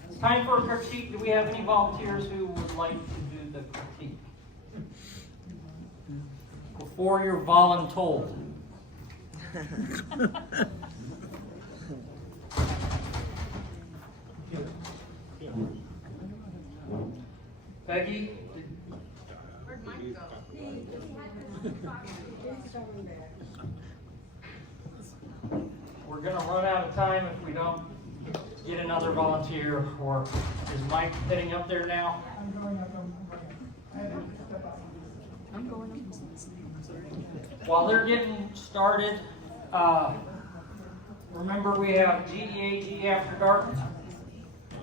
It's time for a critique. Do we have any volunteers who would like to do the critique? Before you're voluntold. Peggy? Where'd Mike go? We're going to run out of time if we don't get another volunteer. Or is Mike heading up there now? I'm going up, I had to step out. I'm going up. While they're getting started, remember we have GEAG After Dark.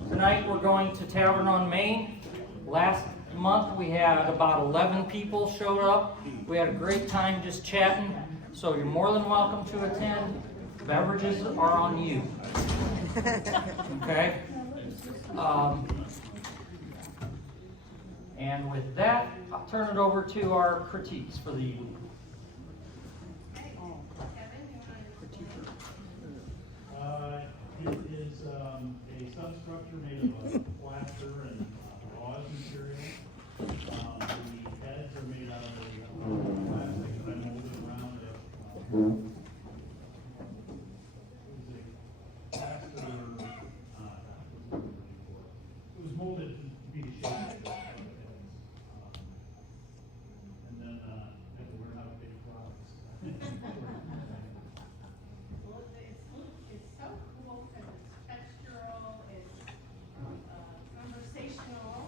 Tonight we're going to Tavern on Main. Last month we had about 11 people showed up. We had a great time just chatting, so you're more than welcome to attend. Beverages are on you. Okay? And with that, I'll turn it over to our critiques for the evening. It is a substructure made of plaster and gauze material. The heads are made out of plastic that I molded around it. It was a plaster, it was molded to be the shape. And then I had to learn how to bake frogs. Well, it's so cool because it's textural, it's conversational,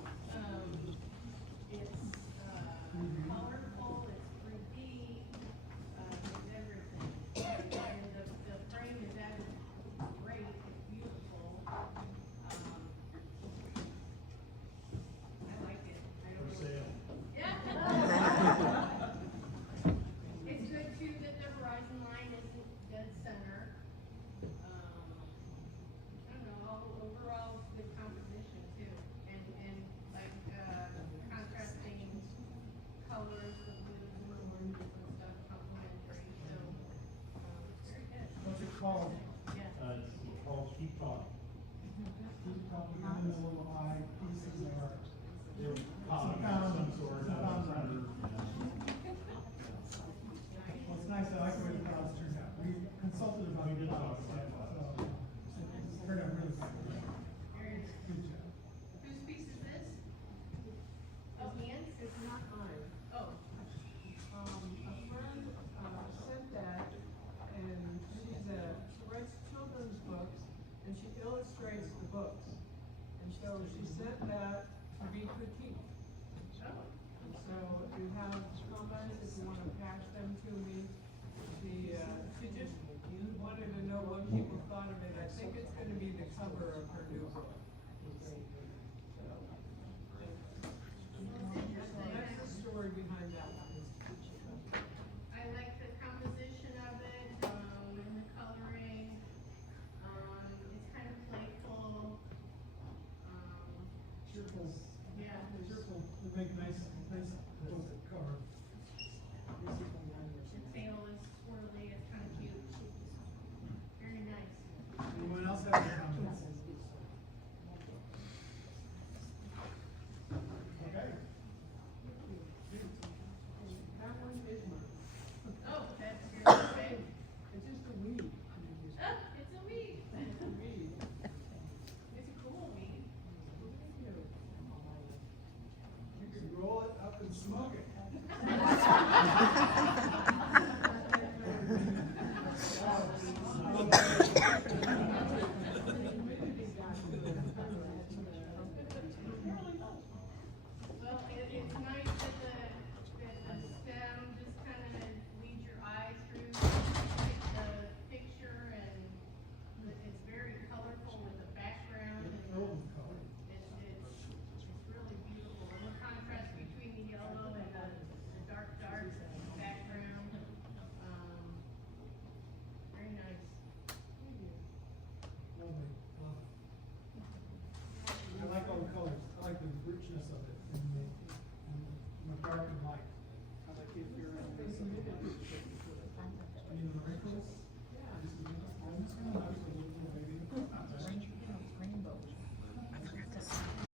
it's colorful, it's 3D, it's everything. And the frame is added great, it's beautiful. I like it. I don't For know. sale. Yeah. It's good too that the horizon line isn't dead center. I don't know, overall good composition too, and like, contrasting colors, the blues and the oranges and stuff, complementary, so, very good. What's it called? Yeah. It's called Keep Talking. Keep talking, and the little eye pieces are. They're common of some sort, out of the center, Well, it's nice, I like the way the house turned out. We consulted about We it. did talk about it. So, it turned out really good. Good job. Whose piece is this? Oh, Ian's? It's not mine. Oh. A friend sent that, and she writes children's books, and she illustrates the books. And so she sent that to be critiqued. Oh. And so if you have comments, if you want to pass them to me, she just wanted to know what people thought of it. I think it's going to be the cover of her new book. So that's the story behind that one. I like the composition of it, and the coloring. It's kind of playful. Cheerful. Yeah. Cheerful, they make nice book cover. The tail is swirly, it's kind of cute. Very nice. Anyone else have any comments? Okay. That one is mine. Oh, that's your, okay. It's just a weed. Oh, it's a weed. It's a weed. It's a cool weed. You could roll it up and smoke it. dark and light. Like if you're in the light, I mean, the wrinkles. Yeah. This is almost kind of